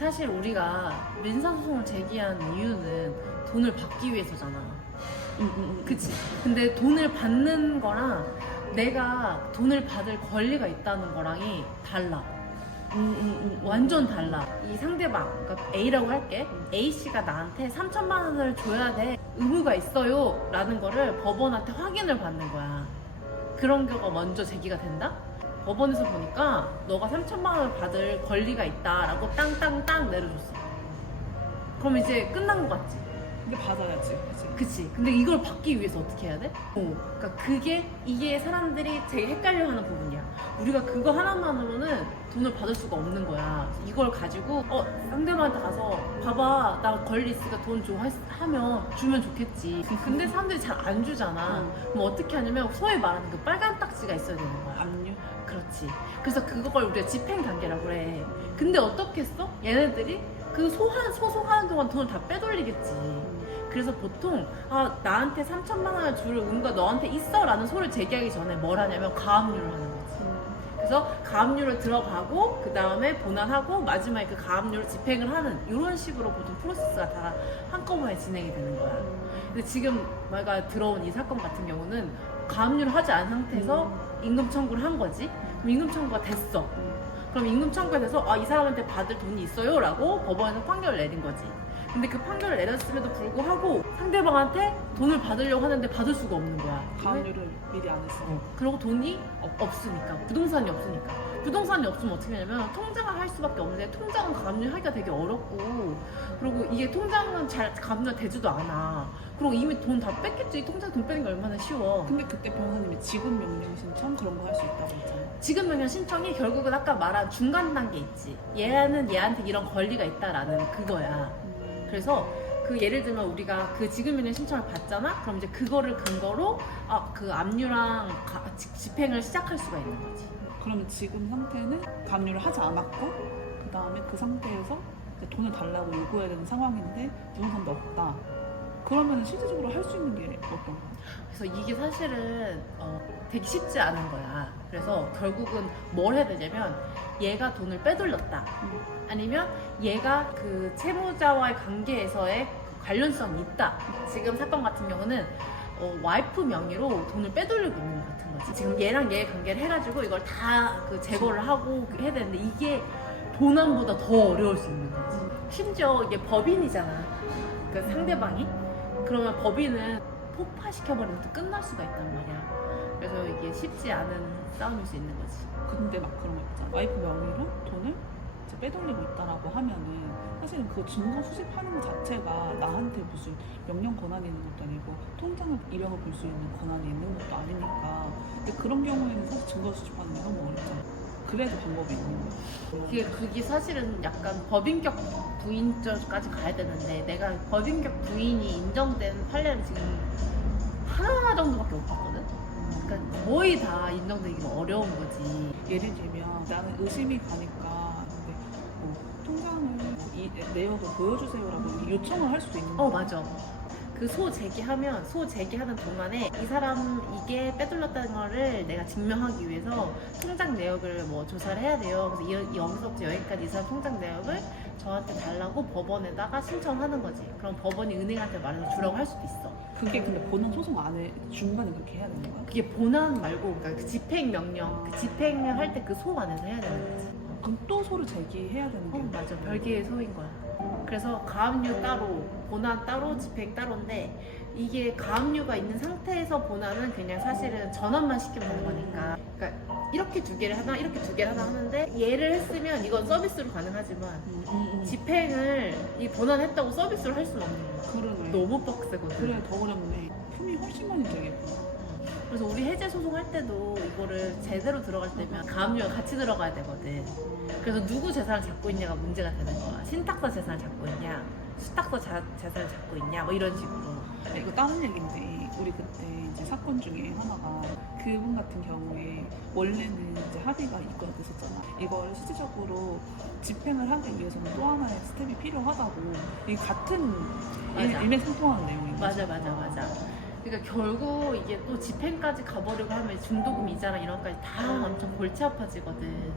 사실 우리가 민사소송을 제기한 이유는 돈을 받기 위해서잖아. 그치? 근데 돈을 받는 거랑 내가 돈을 받을 권리가 있다는 거랑이 달라. 완전 달라. 이 상대방, 그러니까 A라고 할게. A씨가 나한테 3천만 원을 줘야 돼. 의무가 있어요. 라는 거를 법원한테 확인을 받는 거야. 그런 경우가 먼저 제기가 된다? 법원에서 보니까 너가 3천만 원을 받을 권리가 있다라고 땅땅땅 내려줬어. 그럼 이제 끝난 거 같지? 근데 받아야지. 그치. 근데 이걸 받기 위해서 어떻게 해야 돼? 그러니까 이게 사람들이 되게 헷갈려하는 부분이야. 우리가 그거 하나만으로는 돈을 받을 수가 없는 거야. 이걸 가지고 상대방한테 가서 봐봐 나 권리 있으니까 돈 줘 하면 주면 좋겠지. 근데 사람들이 잘 안 주잖아. 그럼 어떻게 하냐면 소위 말하는 그 빨간 딱지가 있어야 되는 거야. 압류? 그렇지. 그래서 그걸 우리가 집행 단계라고 그래. 근데 어떻게 했어? 얘네들이 그 소송하는 동안 돈을 다 빼돌리겠지. 그래서 보통 나한테 3천만 원을 줄 의무가 너한테 있어 라는 소리를 제기하기 전에 뭘 하냐면 가압류를 하는 거지. 그래서 가압류를 들어가고 그 다음에 본안하고 마지막에 그 가압류를 집행을 하는 이런 식으로 보통 프로세스가 다 한꺼번에 진행이 되는 거야. 근데 지금 내가 들어온 이 사건 같은 경우는 가압류를 하지 않은 상태에서 임금 청구를 한 거지. 그럼 임금 청구가 됐어. 그럼 임금 청구가 돼서 이 사람한테 받을 돈이 있어요 라고 법원에서 판결을 내린 거지. 근데 그 판결을 내렸음에도 불구하고 상대방한테 돈을 받으려고 하는데 받을 수가 없는 거야. 가압류를 미리 안 했어. 그리고 돈이 없으니까. 부동산이 없으니까. 부동산이 없으면 어떻게 하냐면 통장을 할 수밖에 없는데 통장은 가압류하기가 되게 어렵고, 그리고 이게 통장은 잘 가압류가 되지도 않아. 그리고 이미 돈 다 뺐겠지. 통장 돈 빼는 게 얼마나 쉬워. 근데 그때 변호사님이 지급 명령 신청 그런 거 할 수 있다고 했잖아. 지급 명령 신청이 결국은 아까 말한 중간 단계 있지. 얘는 얘한테 이런 권리가 있다라는 그거야. 그래서 그 예를 들면 우리가 그 지급 명령 신청을 받잖아? 그럼 이제 그거를 근거로 그 압류랑 집행을 시작할 수가 있는 거지. 그러면 지금 상태는 가압류를 하지 않았고 그 다음에 그 상태에서 이제 돈을 달라고 요구해야 되는 상황인데 부동산도 없다. 그러면 실질적으로 할 수 있는 게 어떤 거야? 그래서 이게 사실은 되게 쉽지 않은 거야. 그래서 결국은 뭘 해야 되냐면 얘가 돈을 빼돌렸다. 아니면 얘가 그 채무자와의 관계에서의 관련성이 있다. 지금 사건 같은 경우는 와이프 명의로 돈을 빼돌리고 있는 것 같은 거지. 지금 얘랑 얘의 관계를 해가지고 이걸 다 그 제거를 하고 해야 되는데 이게 본안보다 더 어려울 수 있는 거지. 심지어 이게 법인이잖아. 그 상대방이. 그러면 법인은 폭파시켜버리면 또 끝날 수가 있단 말이야. 그래서 이게 쉽지 않은 싸움일 수 있는 거지. 근데 막 그런 거 있잖아. 와이프 명의로 돈을 이제 빼돌리고 있다라고 하면은 사실은 그 증거 수집하는 것 자체가 나한테 무슨 명령 권한이 있는 것도 아니고 통장을 이력을 볼 수 있는 권한이 있는 것도 아니니까. 근데 그런 경우에는 사실 증거 수집하는 게 너무 어렵잖아. 그래도 방법이 있는 거야. 그게 사실은 약간 법인격 부인까지 가야 되는데 내가 법인격 부인이 인정된 판례는 지금 하나 정도밖에 못 봤거든? 그러니까 거의 다 인정되기가 어려운 거지. 예를 들면 나는 의심이 가니까 근데 뭐 통장을 이 내역을 보여주세요라고 요청을 할 수도 있는 거야. 맞아. 그 제기하는 동안에 이 사람 이게 빼돌렸다는 거를 내가 증명하기 위해서 통장 내역을 뭐 조사를 해야 돼요. 그래서 여기서부터 여기까지 이 사람 통장 내역을 저한테 달라고 법원에다가 신청하는 거지. 그럼 법원이 은행한테 말해서 주라고 할 수도 있어. 그게 근데 본안 소송 안에 중간에 그렇게 해야 되는 거야? 그게 본안 말고 그러니까 그 집행 명령, 그 집행을 할 때 그 소 안에서 해야 되는 거지. 그럼 또 소를 제기해야 되는 게 맞아. 별개의 소인 거야. 그래서 가압류 따로, 본안 따로, 집행 따로인데 이게 가압류가 있는 상태에서 본안은 그냥 사실은 전환만 시키면 되는 거니까. 그러니까 이렇게 두 개를 하나, 이렇게 두 개를 하나 하는데 얘를 했으면 이건 서비스로 가능하지만 집행을 이 본안했다고 서비스로 할 수는 없는 거야. 그러네. 너무 빡세거든. 그래 더 어렵네. 품이 훨씬 많이 들겠구나. 그래서 우리 해제 소송할 때도 이거를 제대로 들어갈 때면 가압류가 같이 들어가야 되거든. 그래서 누구 재산을 잡고 있냐가 문제가 되는 거야. 신탁사 재산을 잡고 있냐, 수탁사 재산을 잡고 있냐, 뭐 이런 식으로. 이거 다른 얘기인데 우리 그때 이제 사건 중에 하나가 그분 같은 경우에 원래는 이제 합의가 있거나 됐었잖아. 이걸 실질적으로 집행을 하기 위해서는 또 하나의 스텝이 필요하다고. 이게 같은 일맥상통하는 내용인 거지. 맞아. 그러니까 결국 이게 또 집행까지 가버리고 하면 중도금 이자랑 이런 것까지 다 엄청 골치 아파지거든.